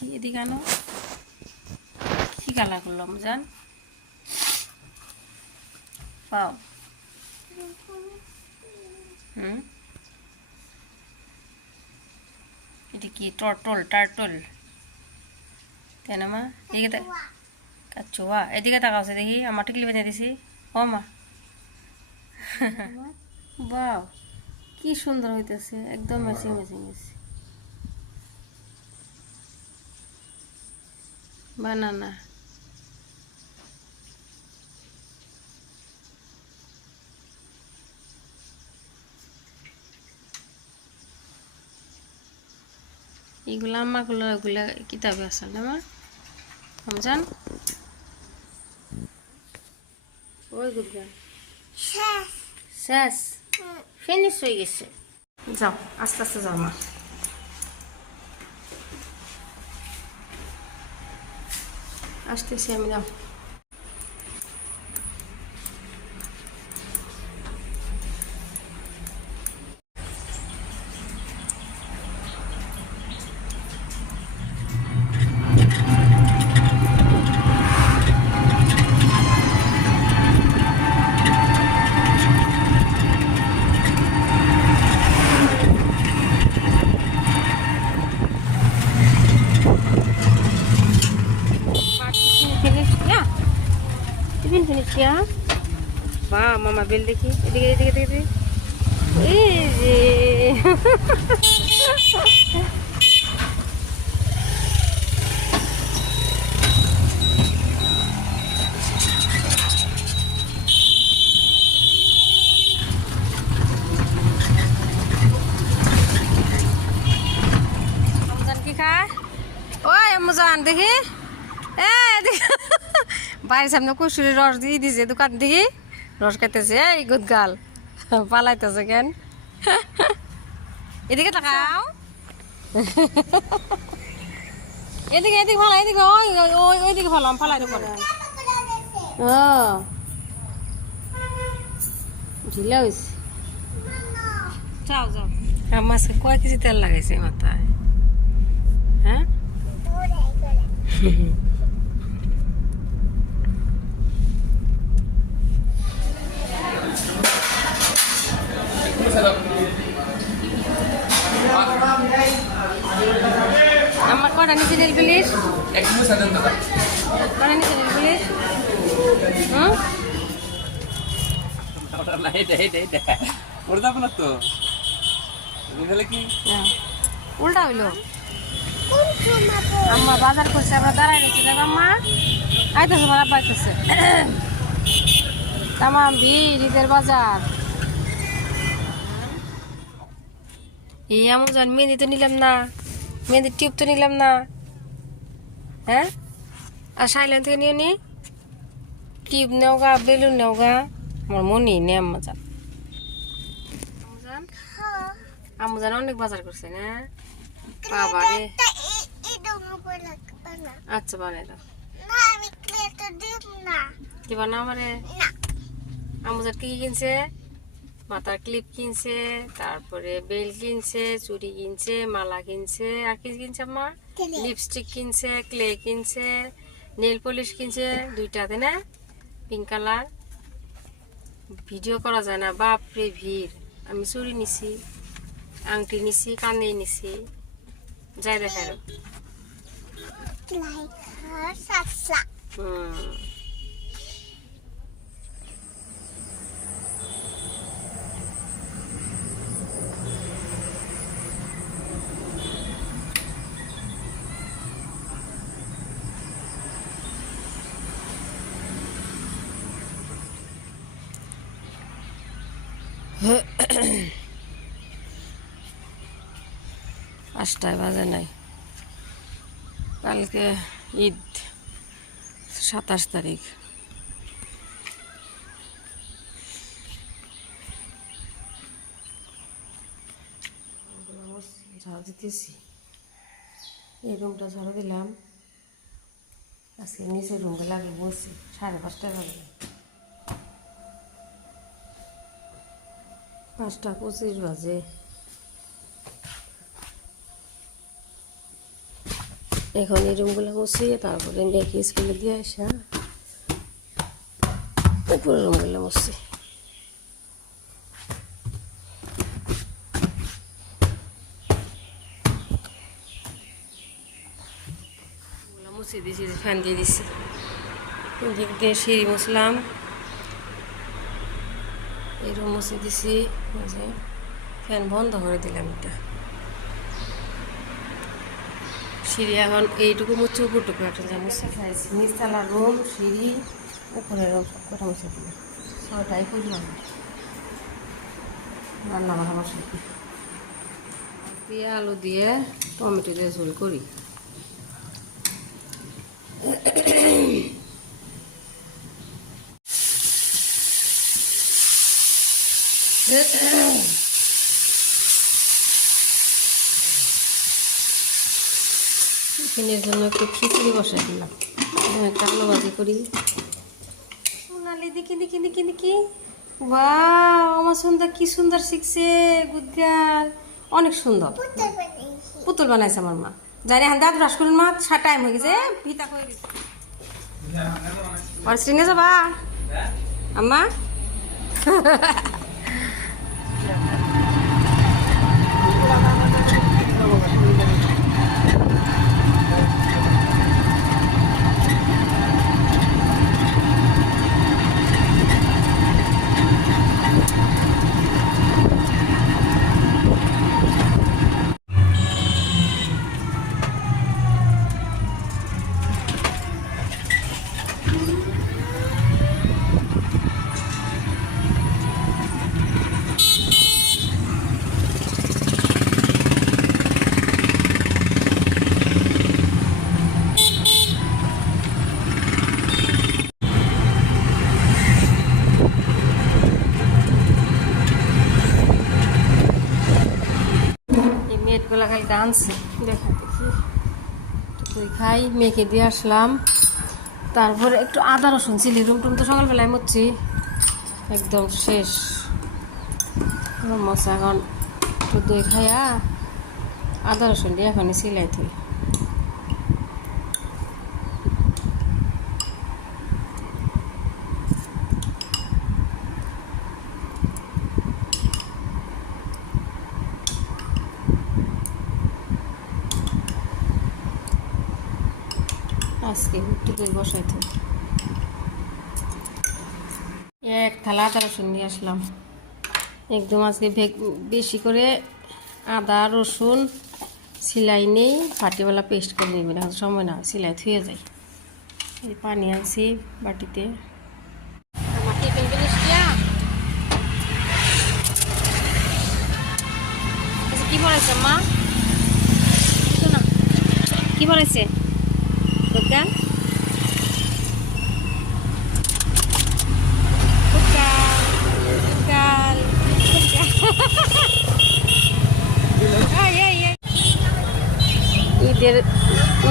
দেখি এদিকে আনো কি কালার করলাম জান পাও এটা কি টার্টল তাই না মা এদিকে কাচ্চুয়া এদিকে তাকাওছে দেখি আমার টিকলি বেঁধে দিছি ও মা বাহ কি সুন্দর হইতেছে একদম ম্যাচিং গেছে বানানা এগুলা আম্মাগুলো ওগুলা কিতাবে আছে না মা রমজান ওই গুড়গান শেষ ফিনিশ হয়ে গেছে যাও আস্তে আস্তে যাও মা আসতেছি আমি যাও finish ya wah mama bel দেখি এদিকে এই যে আমজান কি খায় ওই আমজান দেখি এদিকে বাইরের সামনে কুসুরির রস দিয়ে দিছে দোকান থেকে রস খাইতেছে এই গুদগাল পালাইতেছে কেন এদিকে তাকাও এদিকে ভালো এদিকে ওইদিকে ভালো ফালাই দেবো ও ঢিলা হয়েছে যাও আমার কয় কেজি তেল লাগাইছে মাথায় হ্যাঁ আমার কটা নিচে নেল প্লিজ কটা নিচে নেল প্লিজ উল্টা হইলো আম্মা বাজার করছে আমরা দাঁড়াই রেখে দেব আম্মা আইতেছে আমার আব্বা আইতেছে তামাম ভিড় ঈদের বাজার এই এমন জান মেহেন্দি তো নিলাম না মেহেন্দির টিউব তো নিলাম না হ্যাঁ আর সাইলেন থেকে নিয়ে নি টিউব নেও গা বেলুন নেও গা আমার মনে নেই আম্মা জান আম্মু জান অনেক বাজার করছে না বাবা রে আচ্ছা বানাই দাও দিবা না আমারে আম্মু জান কি কিনছে মাথার ক্লিপ কিনছে তারপরে বেল কিনছে চুড়ি কিনছে মালা কিনছে আর কি কিনছে আম্মা লিপস্টিক কিনছে ক্লে কিনছে নেল পলিশ কিনছে দুইটাতে না পিঙ্ক কালার ভিডিও করা যায় না বাপরে ভিড় আমি চুড়ি নিছি আংটি নিছি কানে নিছি যাই দেখা পাঁচটায় বাজে নাই কালকে ঈদ 27 তারিখ ঝাড় দিতেছি এই রুমটা ঝাড়ু দিলাম আজকে নিচের রুমটা লাগে বসছি 5:30 বাজে 5:25 বাজে এখন এই রুমগুলো মুছি, তারপরে মেয়েকে স্কুলে দিয়ে আসা উপরে রুমগুলো মুছি। মুছে দিয়েছি, ফ্যান দিয়ে দিচ্ছি, দিক দিয়ে সিঁড়ি মুছলাম, এই রুম মুছে দিছি, ফ্যান বন্ধ করে দিলাম। এটা সিঁড়ি এখন এইটুকু মুছে, উপরটুকু একটা যা মুছে খাইছি, নিচতলার রুম, সিঁড়ি, উপরের রুম সব কটা মুছে দিলাম। ছটাই করলাম রান্না বান্না বসে দিয়ে আলু দিয়ে টমেটো দিয়ে ঝোল করি। টিফিনের জন্য একটু খিচুড়ি বসাই দিলাম, একটা আলু ভাজি করি। সোনালি দেখি দেখি দেখি দেখি, বাহ আমার সুন্দর, কি সুন্দর শিখছে গুদগাল, অনেক সুন্দর পুতুল বানাইছে আমার মা। জানি হান দাঁত ব্রাশ করুন মা, টাইম হয়ে গেছে, পিতা করে দিচ্ছে আর শ্রীনে যাবা আম্মা। মেয়েগুলা খালি আনছে, দেখা দেখি তুই খাই, মেয়েকে দিয়ে আসলাম। তারপরে একটু আদা রসুন চিলি, রুম টুম তো সকালবেলায় মরছি, একদম শেষ মশা। এখন একটু দই খাইয়া আদা রসুন দিয়ে এখনই সিলাই থই। আজকে একটু দই বসাই থই। এক থালা আদা রসুন নিয়ে আসলাম, একদম আজকে বেশি করে আদা রসুন সিলাই নেই, ফাটিওয়ালা পেস্ট করে নেবেন, এখন সময় না, সিলাই থুয়ে যায়। এই পানি আনছি বাটিতে। আমার টিফিন জিনিসটা কি বলেছে মা, না কি বলেছে দোকান ঈদের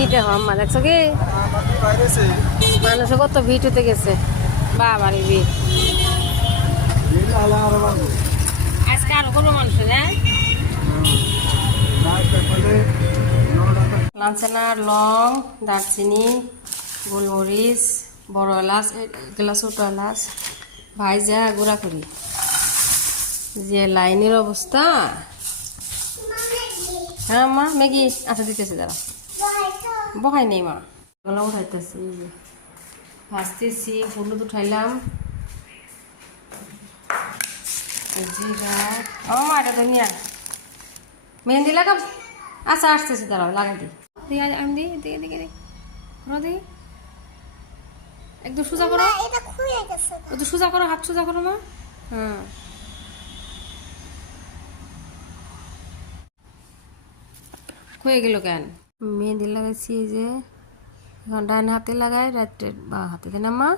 ঈদে আমার দেখছো কি মানুষ কত ভিড় হতে গেছে, বাবার ভিড় আজকে আরো কোনো মানুষের। হ্যাঁ লাঞ্চনার লং, দারচিনি, গোলমরিচ, বড় এলাচ, এগুলা ছোট এলাচ ভাইজা গুঁড়া করি। যে লাইনের অবস্থা। হ্যাঁ মা ম্যাগি আচ্ছা দিতেছি, দাঁড়া বহাই নেই মা, গলা উঠাইতেছি, ভাজতেছি, হলুদ উঠাইলাম, জিরা। ও মা এটা তো নিয়ে মেহেন্দি লাগাব, আচ্ছা আসতেছি, দাঁড়াও লাগাই দিই, আমি দিই দিকে দিকে দিই দিই, একদম সোজা করো, একটু সোজা করো, হাত সোজা করো মা। হ্যাঁ হয়ে গেল কেন, মেহেন্দি লাগাইছি যে এখন ডান হাতে লাগাই, রাত্রে বা হাতে কেন মা।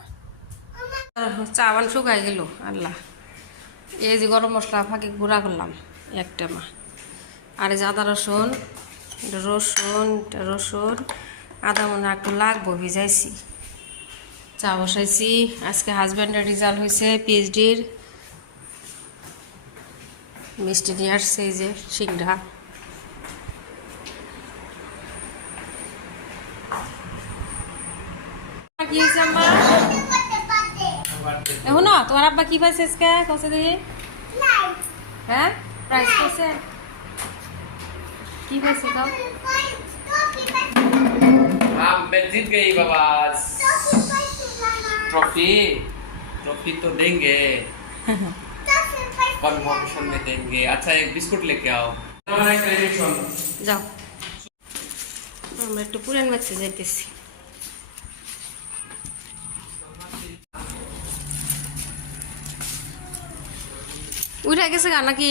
চাওয়ান শুকাই গেল আল্লাহ। এই যে গরম মশলা ফাঁকে গুঁড়া করলাম একটা মা, আর এই যে আদা রসুন, রসুন আদা মনে একটু লাগবো, ভিজাইছি, চা বসাইছি। আজকে হাজব্যান্ডের রেজাল্ট হয়েছে পিএইচডির, মিষ্টি নিয়ে আসছে, এই যে সিংড়া। কি হয়েছে আম্মা এখন তোমার আব্বা কি পাইছে আজকে কসে দেখি হ্যাঁ প্রাইস পাইছে কি পাইছে তাও मैं जीत गई बाबा ट्रॉफी ट्रॉफी तो देंगे कॉम्पिटिशन में देंगे अच्छा एक बिस्कुट लेके आओ যাও আমরা একটু পুরান বাচ্চা যাইতেছি উঠে গেছে গা নাকি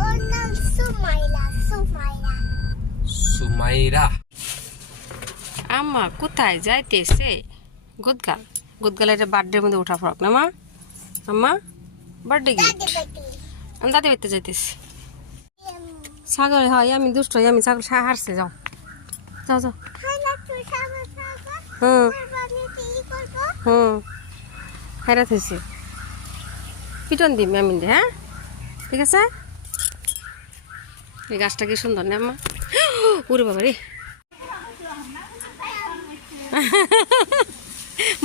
ওর নাম সুমাইরা सुमाइरा আম্মা কোথায় যাইতেছে গুদগাল গুদগাল এটা বার্থডের মধ্যে ওঠা ফরক না মা আম্মা বার্থডে গিফট আমি দাদি বাড়িতে যাইতেছি ছাগল হয় আমি দুষ্ট হই আমি ছাগল হারছে যাও যাও যাও হুম হুম হেরাত হয়েছে পিটন দিম আমি হ্যাঁ ঠিক আছে এই গাছটা কি সুন্দর না আম্মা ওরে বাবা রে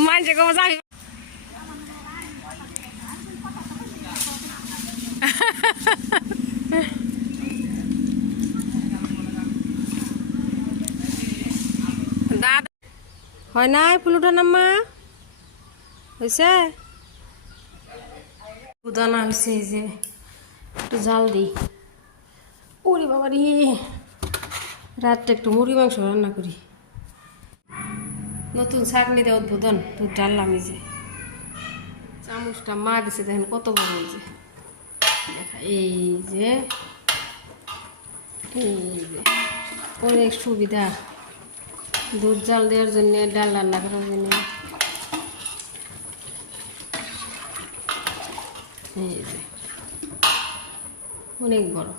মানছে কবে যাবি দাদা হয় নাই ফুলুটা নাম্মা হয়েছে উদানা হয়েছে এই যে একটু জাল দিই ওরে বাবা রে রাতটা একটু মুড়ি মাংস রান্না করি নতুন চাটনি দেওয়া উদ্বোধন দুধ ডাললাম এই যে চামচটা মা দিছে দেখেন কত বড় এই যে দেখা এই যে অনেক সুবিধা দুধ জাল দেওয়ার জন্য ডাল রান্না করার জন্য এই যে অনেক বড়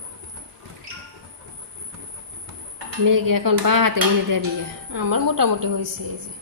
মেয়েকে এখন বা হাতে উনি দিয়ে দিবে আমার মোটামুটি হয়েছে এই যে